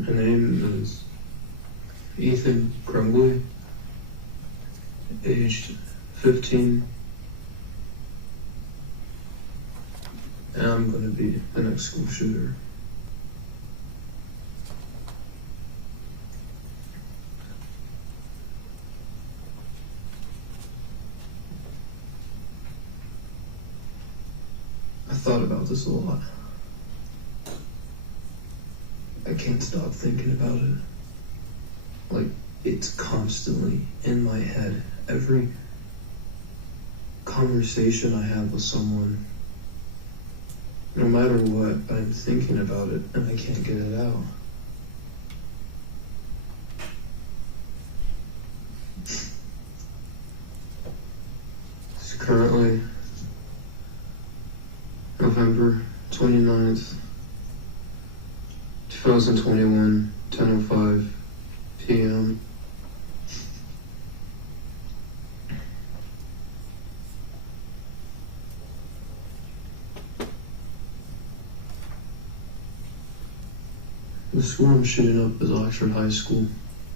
My name is Ethan Crumbley, aged 15, and I'm going to be the next school shooter. I thought about this a lot. I can't stop thinking about it. Like, it's constantly in my head. Every conversation I have with someone, no matter what, I'm thinking about it and I can't get it out. It's currently November 29th, 2021, 10:05 p.m. The school I'm shooting up is Oxford High School.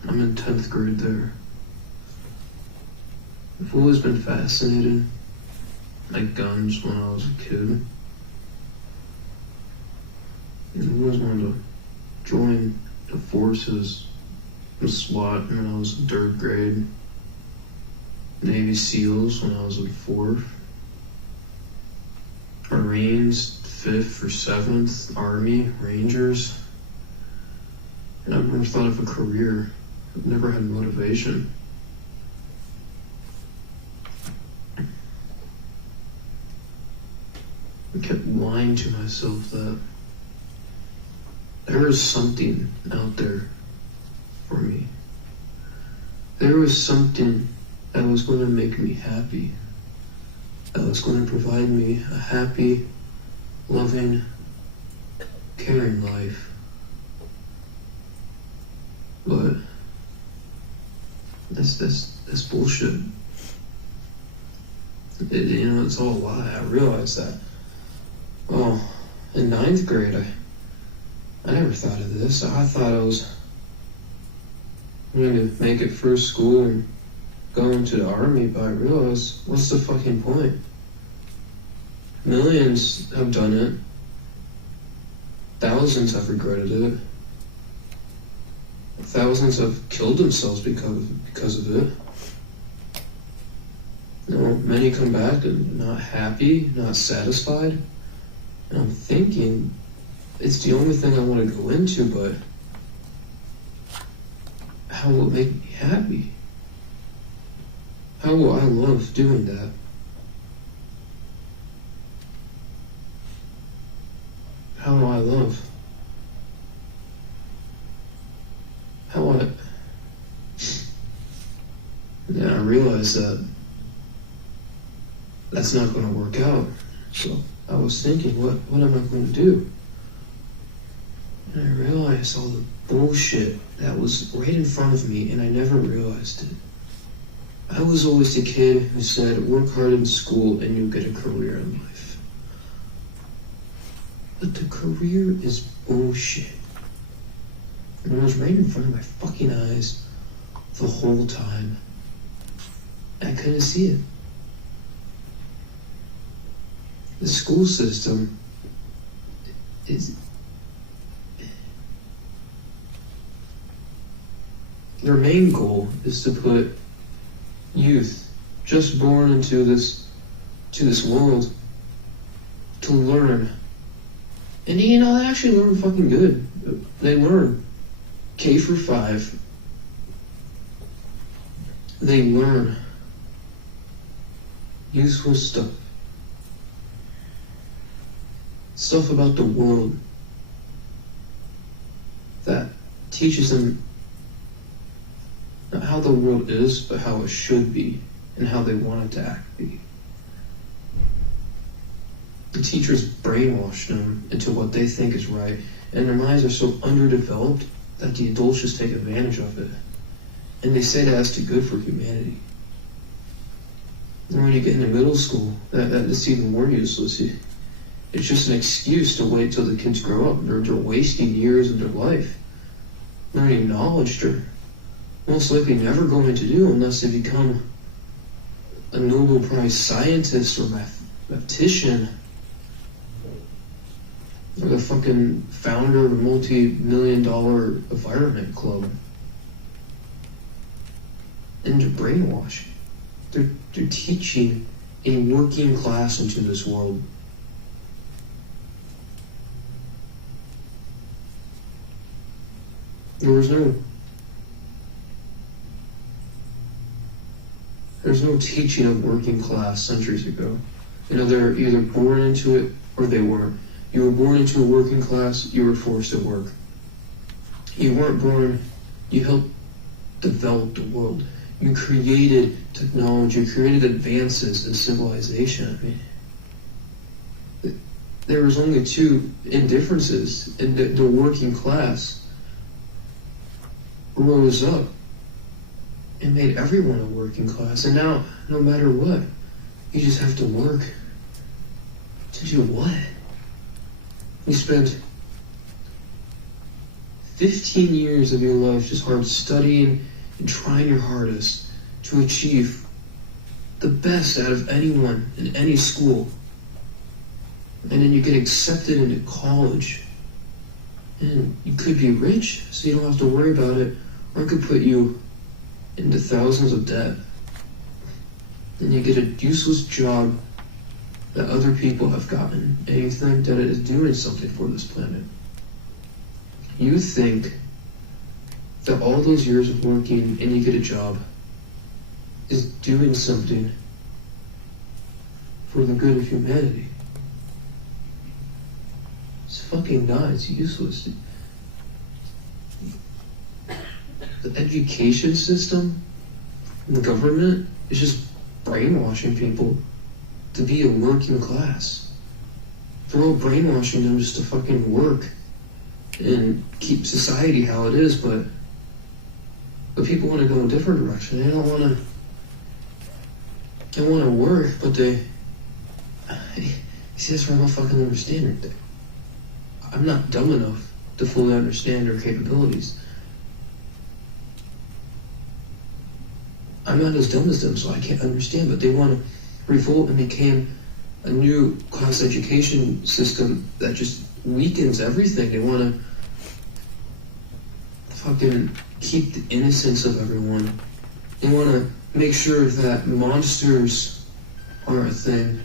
I'm in 10th grade there. I've always been fascinated by guns when I was a kid. I always wanted to join the forces, the SWAT when I was in 3rd grade, Navy SEALs when I was in 4th, Marines 5th or 7th, Army, Rangers. And I've never thought of a career. I've never had motivation. I kept lying to myself that there was something out there for me. There was something that was going to make me happy, that was going to provide me a happy, loving, caring life. But that's bullshit. It's all a lie. I realized that. Well, in 9th grade, I never thought of this. I thought I was going to make it through school and go into the army, but I realized, what's the fucking point? Millions have done it. Thousands have regretted it. Thousands have killed themselves because of it. Many come back and not happy, not satisfied. And I'm thinking, it's the only thing I want to go into, but how will it make me happy? How will I love doing that? How will I love? And I realized that that's not going to work out. So I was thinking, what am I going to do? And I realized all the bullshit that was right in front of me, and I never realized it. I was always the kid who said, work hard in school and you'll get a career in life. But the career is bullshit. And it was right in front of my fucking eyes the whole time. I couldn't see it. The school system is... Their main goal is to put youth just born into this world to learn. And they actually learn fucking good. They learn K through 5. They learn useful stuff. Stuff about the world that teaches them not how the world is, but how it should be, and how they want it to be. The teachers brainwash them into what they think is right, and their minds are so underdeveloped that the adults just take advantage of it. And they say that's too good for humanity. And when you get into middle school, that's even more useless. It's just an excuse to wait till the kids grow up. They're wasting years of their life. learning knowledge they're most likely never going to do unless they become a Nobel Prize scientist or mathematician or the fucking founder of a multi-million-dollar environment club. And they're brainwashing. They're teaching a working class into this world. There's no teaching of working class centuries ago. They're either born into it or they weren't. You were born into a working class, you were forced to work. You weren't born, you helped develop the world. You created technology, you created advances in civilization. There was only two indifferences, and the working class rose up and made everyone a working class. And now, no matter what, you just have to work. To do what? You spend 15 years of your life just hard studying and trying your hardest to achieve the best out of anyone in any school. And then you get accepted into college. And you could be rich, so you don't have to worry about it, or it could put you into thousands of debt. And you get a useless job that other people have gotten, and you think that it is doing something for this planet. You think that all those years of working and you get a job is doing something for the good of humanity. It's fucking not. It's useless. The education system and the government is just brainwashing people to be a working class. They're all brainwashing them just to fucking work and keep society how it is, but people want to go in a different direction. They don't want to work, but see, that's where I don't fucking understand it. I'm not dumb enough to fully understand their capabilities. I'm not as dumb as them, so I can't understand, but they want to revolt and become a new class education system that just weakens everything. They want to fucking keep the innocence of everyone. They want to make sure that monsters aren't a thing.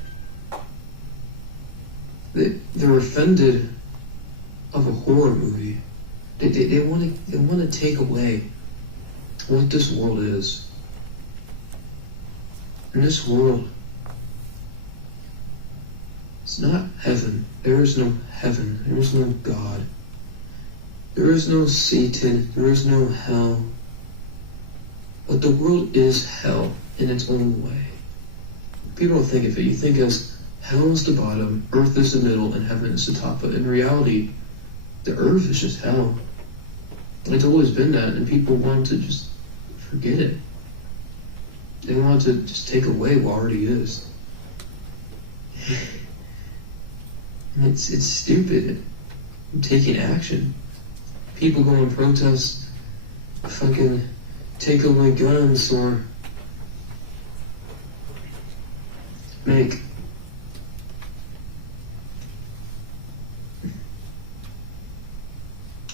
They're offended of a horror movie. They want to take away what this world is. In this world, it's not heaven. There is no heaven. There is no God. There is no Satan. There is no hell. But the world is hell in its own way. People don't think of it. You think as hell is the bottom, earth is the middle, and heaven is the top. But in reality, the earth is just hell. It's always been that, and people want to just forget it. They want to just take away what already is. It's stupid. Taking action. People go and protest, fucking take away guns, or make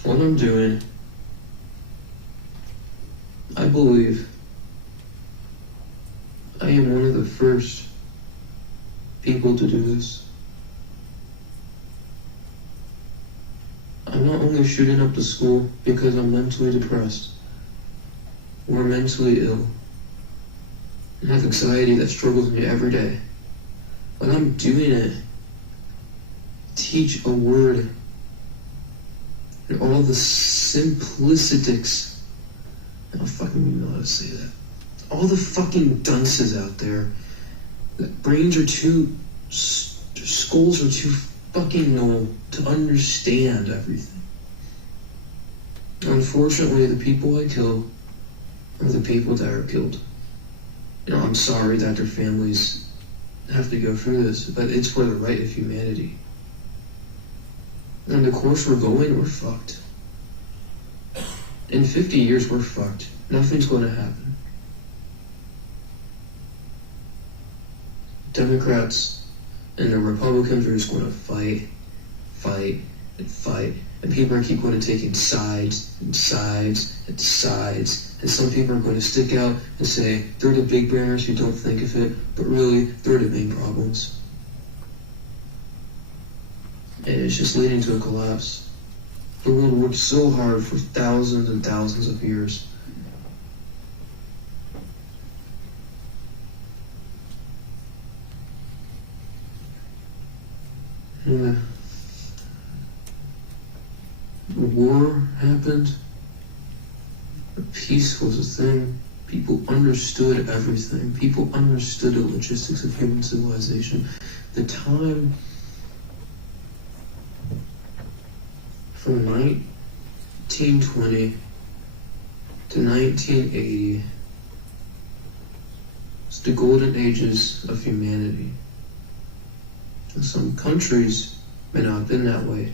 what I'm doing. I believe I am one of the first people to do this. I'm not only shooting up the school because I'm mentally depressed or mentally ill and have anxiety that struggles me every day, but I'm doing it to teach a word and all the simplicities. I don't fucking even know how to say that. All the fucking dunces out there, that brains are too, their skulls are too fucking low to understand everything. Unfortunately, the people I kill are the people that are killed. I'm sorry that their families have to go through this, but it's for the right of humanity. And the course we're going, we're fucked. In 50 years, we're fucked. Nothing's going to happen. Democrats and the Republicans are just going to fight, and fight. And people are keep going to taking sides and sides and sides. And some people are going to stick out and say they're the big banners who don't think of it, but really, they're the main problems. And it's just leading to a collapse. The world worked so hard for thousands and thousands of years. Yeah. War happened. Peace was a thing. People understood everything. People understood the logistics of human civilization. The time from 1920 to 1980 was the golden ages of humanity. And some countries may not have been that way.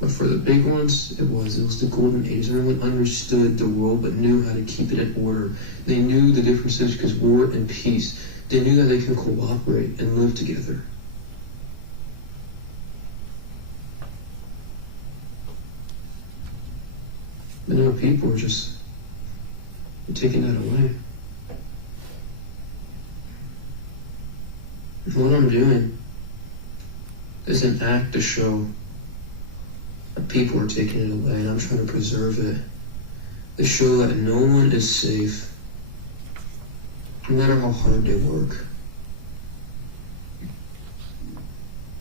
But for the big ones, it was the golden age. Everyone understood the world but knew how to keep it in order. They knew the differences because war and peace. They knew that they can cooperate and live together. But now people are just taking that away. And what I'm doing is an act to show that people are taking it away, and I'm trying to preserve it. To show that no one is safe, no matter how hard they work.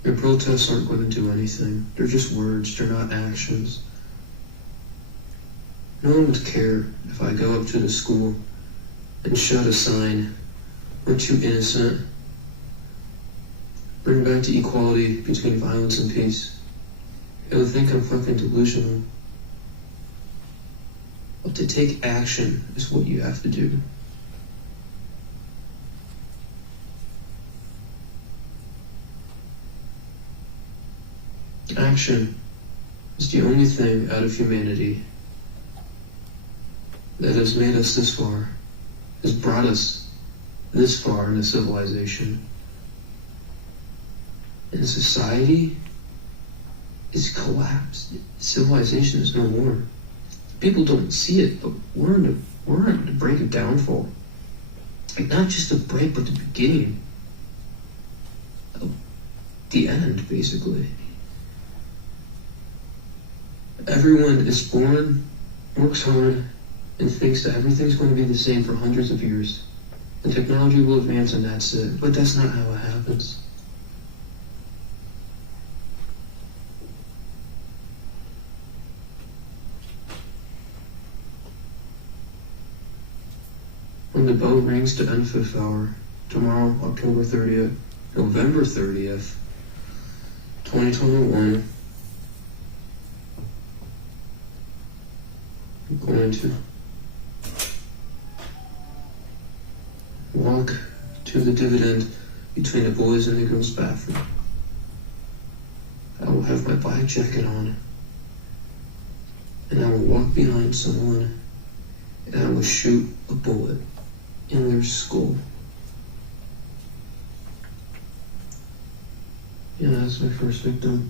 Your protests aren't going to do anything. They're just words, they're not actions. No one would care if I go up to the school and shout a sign, "Aren't you innocent? Bring back the equality between violence and peace." They would think I'm fucking delusional. But to take action is what you have to do. Action is the only thing out of humanity that has made us this far, has brought us this far in a civilization. And society is collapsed. Civilization is no more. People don't see it, but we're on the brink of downfall. Like, not just the break, but the beginning of the end, basically. Everyone is born, works hard, and thinks that everything's going to be the same for hundreds of years. And technology will advance and that's it. But that's not how it happens. When the bell rings to end 5th hour, tomorrow, October 30th, November 30th, 2021, I'm going to walk to the dividend between the boys and the girls' bathroom. I will have my black jacket on, and I will walk behind someone, and I will shoot a bullet in their skull. Yeah, that's my first victim.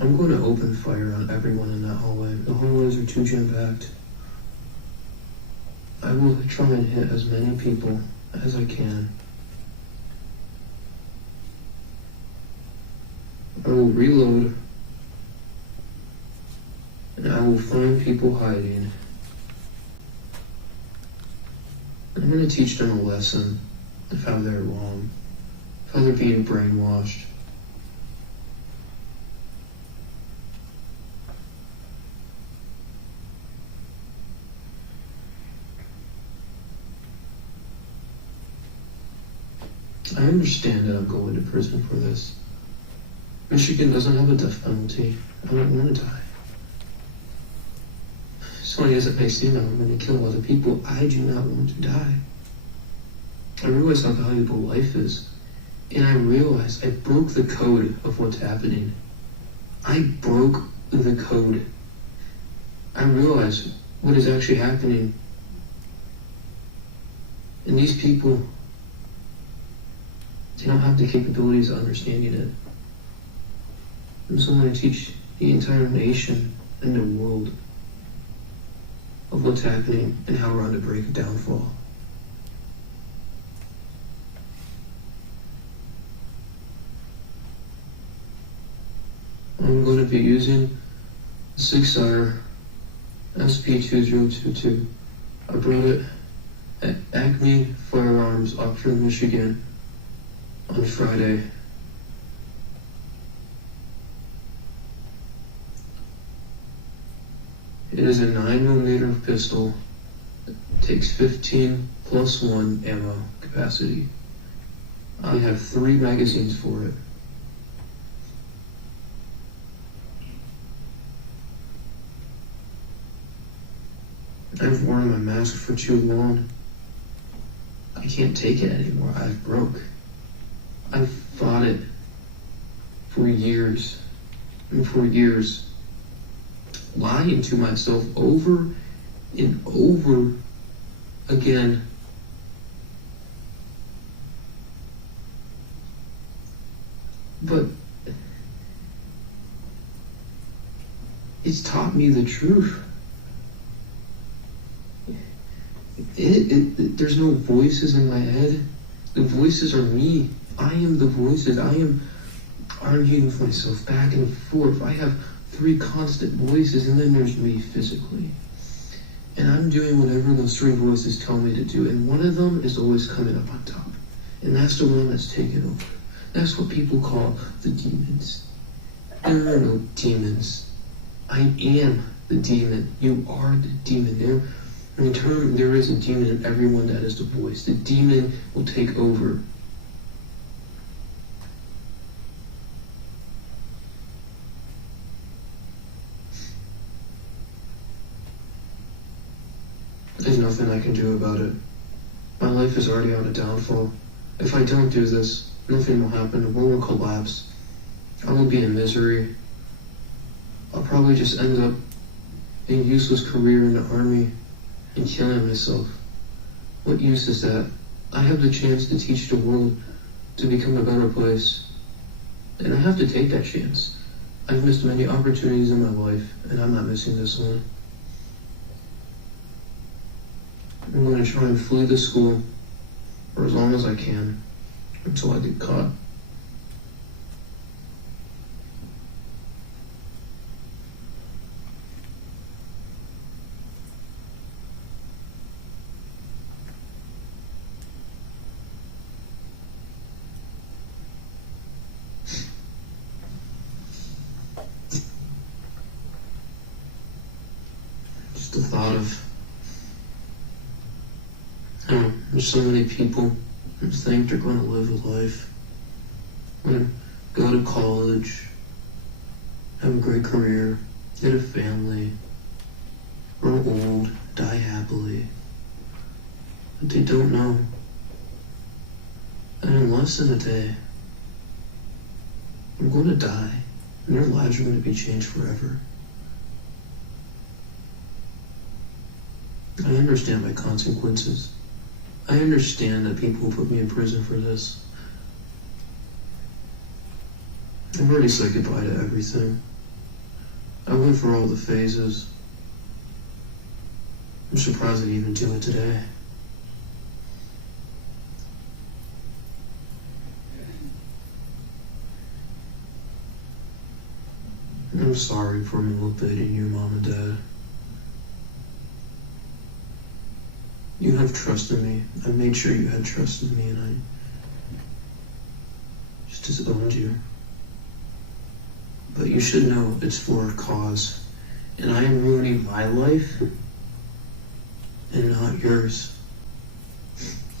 I'm going to open fire on everyone in that hallway. The hallways are too jam-packed. I will try and hit as many people as I can. I will reload, and I will find people hiding. I'm going to teach them a lesson of how they're wrong, how they're being brainwashed. I understand that I'm going to prison for this. Michigan doesn't have a death penalty. I don't want to die. As funny as it may seem, I'm going to kill other people. I do not want to die. I realize how valuable life is. And I realized I broke the code of what's happening. I broke the code. I realized what is actually happening. And these people, they don't have the capabilities of understanding it. And so I'm going to teach the entire nation and the world of what's happening and how we're on the brink of downfall. I'm going to be using the 6R SP2022. I brought it at Acme Firearms, Oxford, Michigan on Friday. It is a 9mm pistol. It takes 15 plus 1 ammo capacity. I have 3 magazines for it. I've worn my mask for too long. I can't take it anymore. I've broke. I've fought it for years and for years, lying to myself over and over again. But it's taught me the truth. There's no voices in my head. The voices are me. I am the voices. I am arguing with myself back and forth. I have 3 constant voices, and then there's me physically. And I'm doing whatever those 3 voices tell me to do, and one of them is always coming up on top. And that's the one that's taken over. That's what people call the demons. There are no demons. I am the demon. You are the demon. There is a demon in everyone that is the voice. The demon will take over. There's nothing I can do about it. My life is already on a downfall. If I don't do this, nothing will happen. The world will collapse. I will be in misery. I'll probably just end up in a useless career in the army and killing myself. What use is that? I have the chance to teach the world to become a better place. And I have to take that chance. I've missed many opportunities in my life, and I'm not missing this one. I'm going to try and flee the school for as long as I can until I get caught. Just the thought of there's so many people who think they're going to live a life, going to go to college, have a great career, get a family, grow old, die happily. But they don't know that in less than a day, I'm going to die, and their lives are going to be changed forever. I understand my consequences. I understand that people put me in prison for this. I've already said goodbye to everything. I went for all the phases. I'm surprised I even do it today. I'm sorry for manipulating your mom and dad. You have trust in me. I made sure you had trust in me, and I just disowned you. But you should know it's for a cause. And I am ruining my life and not yours.